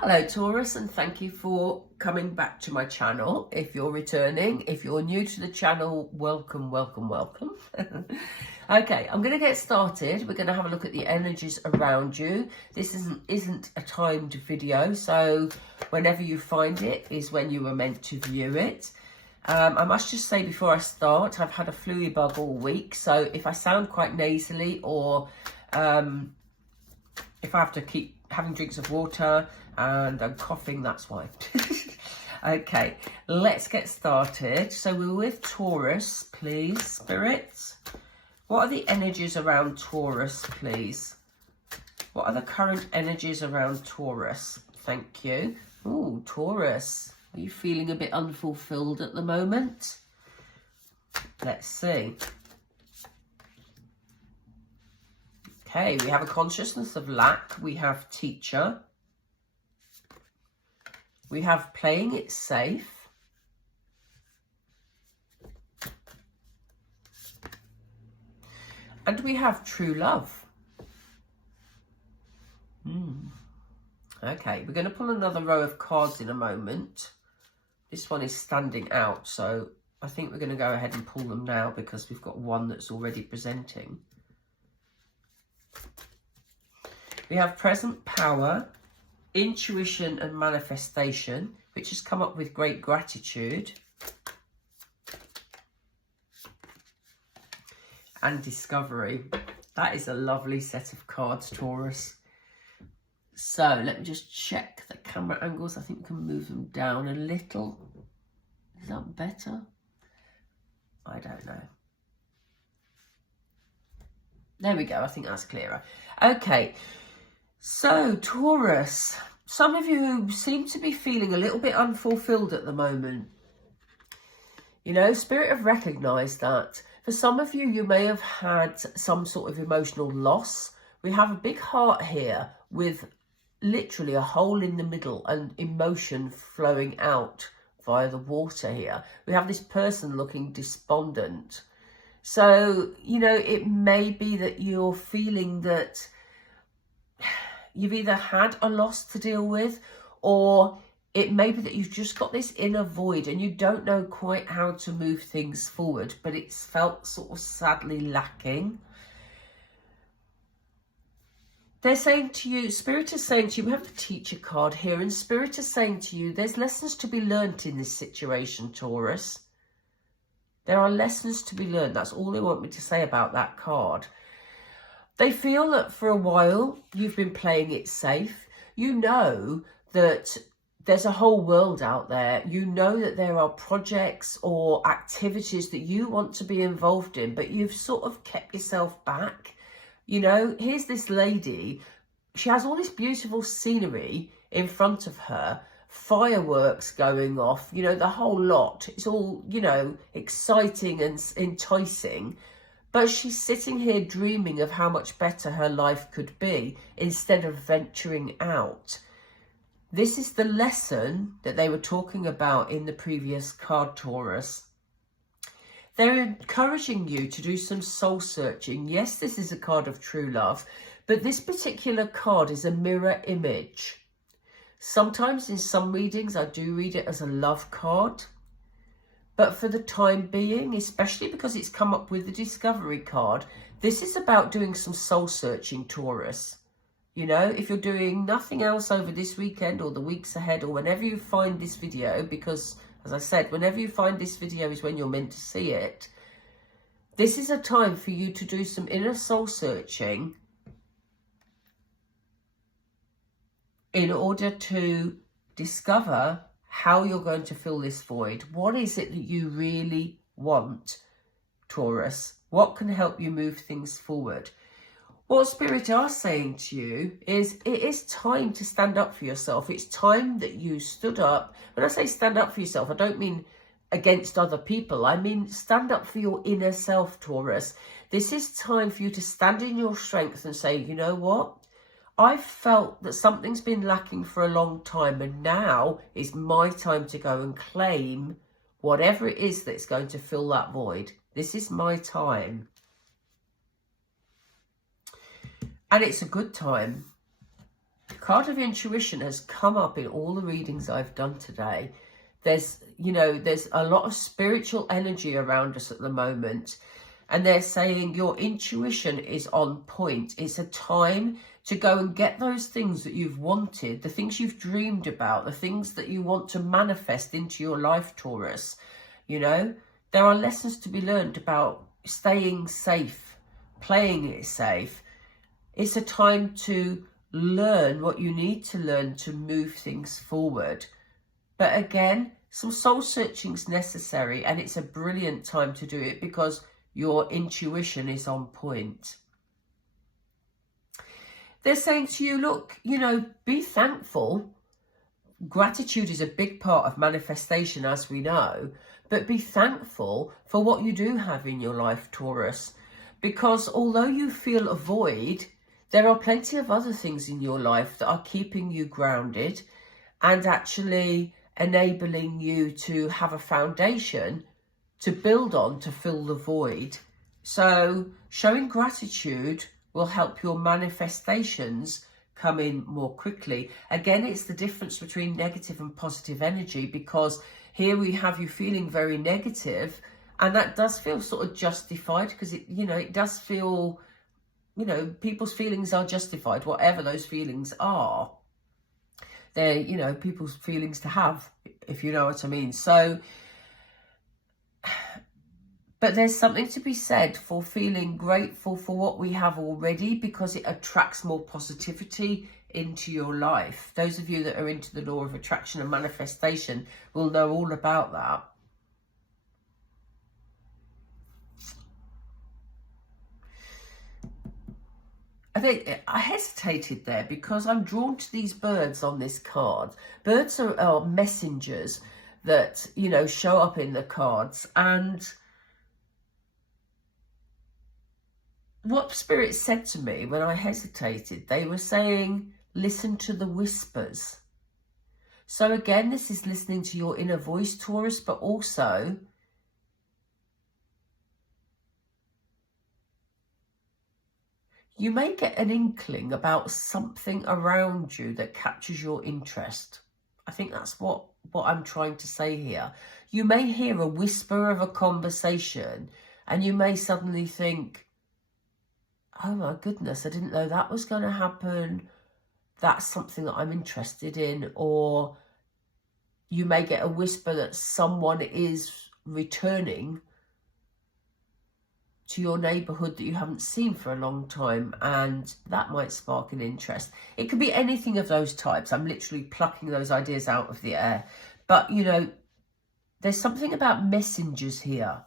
Hello Taurus, and thank you for coming back to my channel. If you're returning, if you're new to the channel, welcome, welcome, welcome. Okay, I'm going to get started. We're going to have a look at the energies around you. This isn't a timed video, so whenever you find it is when you were meant to view it. I must just say before I start, I've had a fluey bug all week, so if I sound quite nasally or if I have to keep having drinks of water and I'm coughing, that's why. Okay, let's get started. So we're with Taurus, please, spirits. What are the energies around Taurus, please? What are the current energies around Taurus? Thank you. Ooh, Taurus. Are you feeling a bit unfulfilled at the moment? Let's see. Okay, we have a consciousness of lack. We have teacher. We have playing it safe. And we have true love. Okay, we're going to pull another row of cards in a moment. This one is standing out, so I think we're going to go ahead and pull them now because we've got one that's already presenting. We have present power, intuition and manifestation, which has come up with great gratitude. And discovery. That is a lovely set of cards, Taurus. So let me just check the camera angles. I think we can move them down a little. Is that better? I don't know. There we go. I think that's clearer. Okay. So Taurus, some of you who seem to be feeling a little bit unfulfilled at the moment. You know, Spirit have recognised that. For some of you, you may have had some sort of emotional loss. We have a big heart here with literally a hole in the middle and emotion flowing out via the water here. We have this person looking despondent. So, you know, it may be that you're feeling that you've either had a loss to deal with, or it may be that you've just got this inner void and you don't know quite how to move things forward, but it's felt sort of sadly lacking. They're saying to you, Spirit is saying to you, we have the teacher card here, and Spirit is saying to you, there's lessons to be learnt in this situation, Taurus. There are lessons to be learned. That's all they want me to say about that card. They feel that for a while you've been playing it safe. You know that there's a whole world out there. You know that there are projects or activities that you want to be involved in, but you've sort of kept yourself back. You know, here's this lady. She has all this beautiful scenery in front of her. Fireworks going off, you know, the whole lot. It's all, you know, exciting and enticing. But she's sitting here dreaming of how much better her life could be instead of venturing out. This is the lesson that they were talking about in the previous card, Taurus. They're encouraging you to do some soul searching. Yes, this is a card of true love, but this particular card is a mirror image. Sometimes in some readings, I do read it as a love card. But for the time being, especially because it's come up with the discovery card, this is about doing some soul searching, Taurus. You know, if you're doing nothing else over this weekend or the weeks ahead or whenever you find this video, because as I said, whenever you find this video is when you're meant to see it. This is a time for you to do some inner soul searching in order to discover how you're going to fill this void. What is it that you really want, Taurus? What can help you move things forward? What Spirit are saying to you is it is time to stand up for yourself. It's time that you stood up. When I say stand up for yourself, I don't mean against other people. I mean stand up for your inner self, Taurus. This is time for you to stand in your strength and say, you know what? I've felt that something's been lacking for a long time, and now is my time to go and claim whatever it is that's going to fill that void. This is my time. And it's a good time. card of intuition has come up in all the readings I've done today. There's, you know, there's a lot of spiritual energy around us at the moment. And they're saying your intuition is on point. It's a time to go and get those things that you've wanted, the things you've dreamed about, the things that you want to manifest into your life, Taurus. You know, there are lessons to be learned about staying safe, playing it safe. It's a time to learn what you need to learn to move things forward. But again, some soul searching is necessary, and it's a brilliant time to do it because your intuition is on point. They're saying to you, look, you know, be thankful. Gratitude is a big part of manifestation, as we know, but be thankful for what you do have in your life, Taurus, because although you feel a void, there are plenty of other things in your life that are keeping you grounded and actually enabling you to have a foundation to build on to fill the void. So showing gratitude will help your manifestations come in more quickly. Again, it's the difference between negative and positive energy, because here we have you feeling very negative, and that does feel sort of justified, because it, you know, it does feel, you know, people's feelings are justified, whatever those feelings are. They're, you know, people's feelings to have, if you know what I mean. So, but there's something to be said for feeling grateful for what we have already, because it attracts more positivity into your life. Those of you that are into the law of attraction and manifestation will know all about that. I hesitated there because I'm drawn to these birds on this card. Birds are messengers that, you know, show up in the cards. And what Spirit said to me when I hesitated, they were saying, listen to the whispers. So again, this is listening to your inner voice, Taurus, but also you may get an inkling about something around you that captures your interest. I think that's what I'm trying to say here. You may hear a whisper of a conversation and you may suddenly think, oh my goodness, I didn't know that was going to happen. That's something that I'm interested in. Or you may get a whisper that someone is returning to your neighbourhood that you haven't seen for a long time, and that might spark an interest. It could be anything of those types. I'm literally plucking those ideas out of the air. But, you know, there's something about messengers here.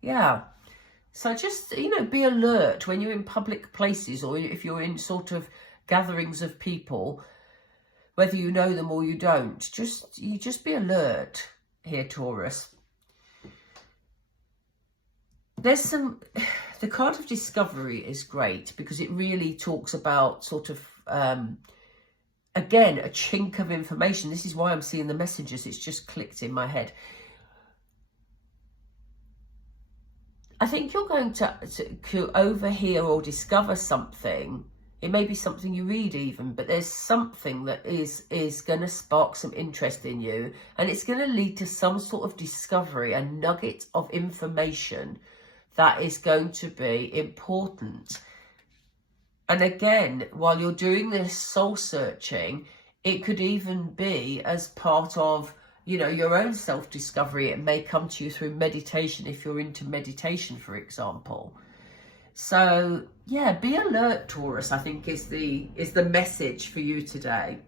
Yeah. So just, you know, be alert when you're in public places, or if you're in sort of gatherings of people, whether you know them or you don't. Just be alert here, Taurus. There's some, the card of discovery is great because it really talks about sort of, again, a chink of information. This is why I'm seeing the messages. It's just clicked in my head. I think you're going to overhear or discover something. It may be something you read even, but there's something that is going to spark some interest in you, and it's going to lead to some sort of discovery, a nugget of information that is going to be important. And again, while you're doing this soul searching, it could even be as part of, you know, your own self-discovery. It may come to you through meditation if you're into meditation, for example. So, yeah, be alert, Taurus, I think is the message for you today.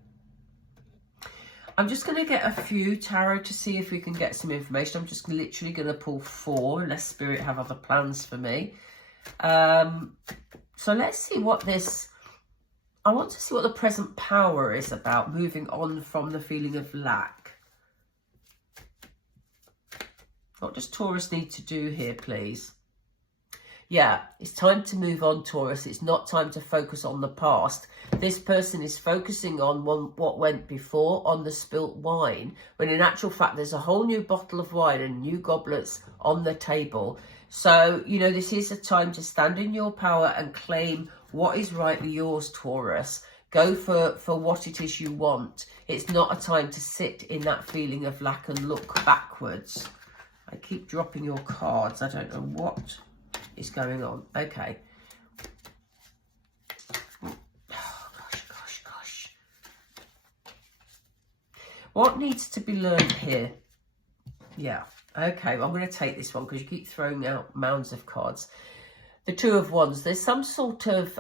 I'm just going to get a few tarot to see if we can get some information. I'm just literally going to pull 4, unless Spirit have other plans for me. So let's see what this... I want to see what the present power is about, moving on from the feeling of lack. What does Taurus need to do here, please? Yeah, it's time to move on, Taurus. It's not time to focus on the past. This person is focusing on what went before, on the spilt wine, when in actual fact there's a whole new bottle of wine and new goblets on the table. So, you know, this is a time to stand in your power and claim what is rightly yours, Taurus. Go for what it is you want. It's not a time to sit in that feeling of lack and look backwards. I keep dropping your cards. I don't know what is going on. Okay. Oh, gosh. What needs to be learned here? Yeah. Okay, well, I'm going to take this one because you keep throwing out mounds of cards. The Two of Wands. There's some sort of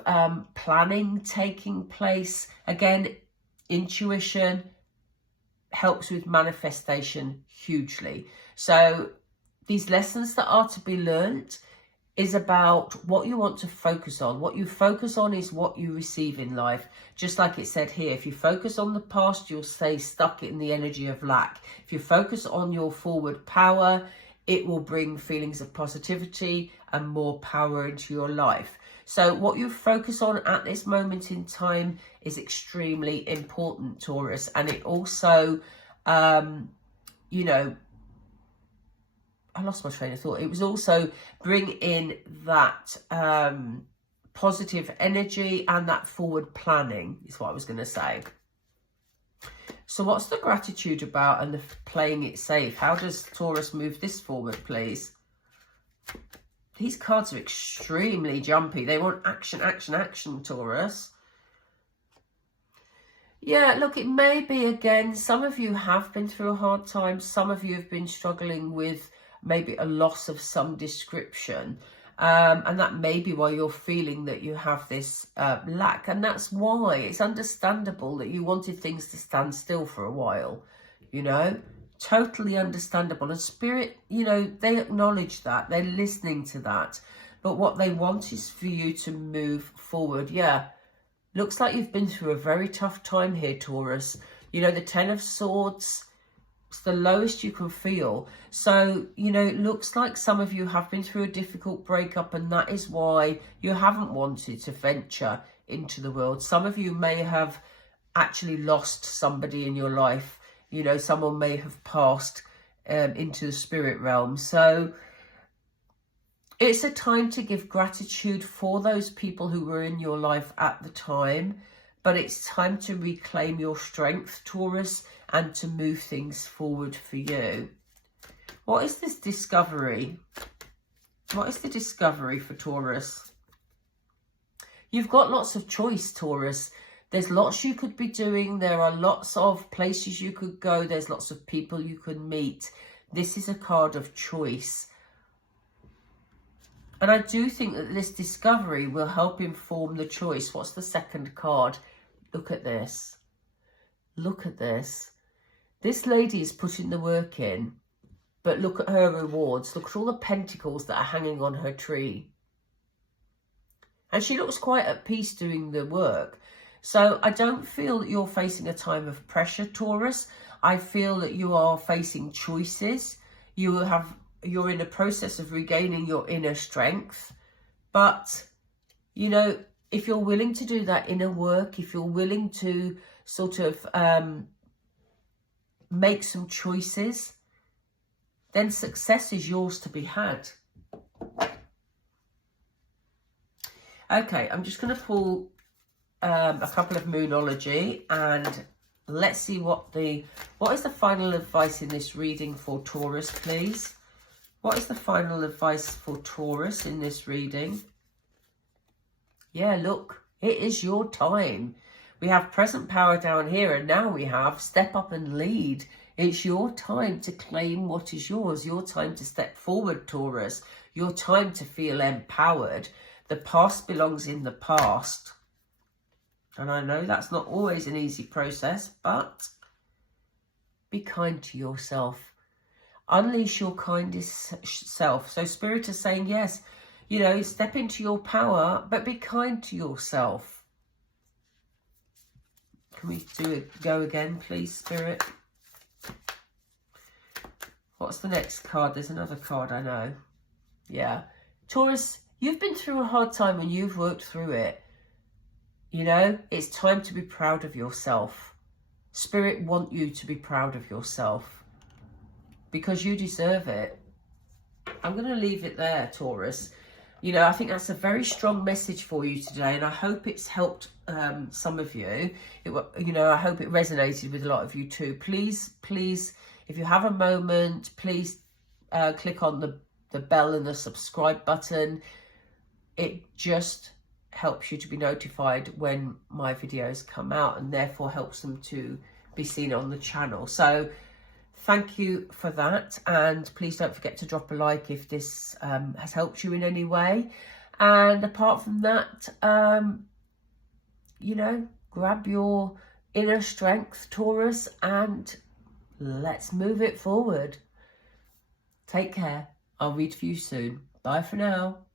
planning taking place. Again, intuition helps with manifestation hugely. So these lessons that are to be learnt is about what you want to focus on. What you focus on is what you receive in life. Just like it said here, if you focus on the past, you'll stay stuck in the energy of lack. If you focus on your forward power, it will bring feelings of positivity and more power into your life. So what you focus on at this moment in time is extremely important, Taurus. And it also, you know, I lost my train of thought. It was also bring in that positive energy and that forward planning is what I was going to say. So what's the gratitude about and the playing it safe? How does Taurus move this forward, please? These cards are extremely jumpy. They want action, action, action, Taurus. Yeah, look, it may be, again, some of you have been through a hard time. Some of you have been struggling with maybe a loss of some description. And that may be why you're feeling that you have this lack. And that's why it's understandable that you wanted things to stand still for a while, you know, totally understandable. And Spirit, you know, they acknowledge that, they're listening to that. But what they want is for you to move forward. Yeah, looks like you've been through a very tough time here, Taurus. You know, the Ten of Swords, it's the lowest you can feel. So, you know, it looks like some of you have been through a difficult breakup, and that is why you haven't wanted to venture into the world. Some of you may have actually lost somebody in your life. You know, someone may have passed into the spirit realm. So it's a time to give gratitude for those people who were in your life at the time. But it's time to reclaim your strength, Taurus, and to move things forward for you. What is this discovery? What is the discovery for Taurus? You've got lots of choice, Taurus. There's lots you could be doing. There are lots of places you could go. There's lots of people you could meet. This is a card of choice. And I do think that this discovery will help inform the choice. What's the second card? Look at this. Look at this. This lady is putting the work in, but look at her rewards. Look at all the pentacles that are hanging on her tree. And she looks quite at peace doing the work. So I don't feel that you're facing a time of pressure, Taurus. I feel that you are facing choices. You're in a process of regaining your inner strength. But, you know, if you're willing to do that inner work, if you're willing to sort of make some choices, then success is yours to be had. Okay, I'm just going to pull a couple of Moonology, and let's see what is the final advice in this reading for Taurus, please. What is the final advice for Taurus in this reading? Yeah, look, it is your time. We have present power down here, and now we have step up and lead. It's your time to claim what is yours. Your time to step forward, Taurus. Your time to feel empowered. The past belongs in the past. And I know that's not always an easy process, but be kind to yourself. Unleash your kindest self. So Spirit is saying, yes, you know, step into your power, but be kind to yourself. Can we do it? Go again, please, Spirit? What's the next card? There's another card, I know. Yeah. Taurus, you've been through a hard time and you've worked through it. You know, it's time to be proud of yourself. Spirit want you to be proud of yourself because you deserve it. I'm going to leave it there, Taurus. You know, I think that's a very strong message for you today, and I hope it's helped some of you. You know, I hope it resonated with a lot of you too. Please, if you have a moment, please click on the bell and the subscribe button. It just helps you to be notified when my videos come out, and therefore helps them to be seen on the channel. So thank you for that, and please don't forget to drop a like if this has helped you in any way. And apart from that, you know, grab your inner strength, Taurus, and let's move it forward. Take care. I'll read for you soon. Bye for now.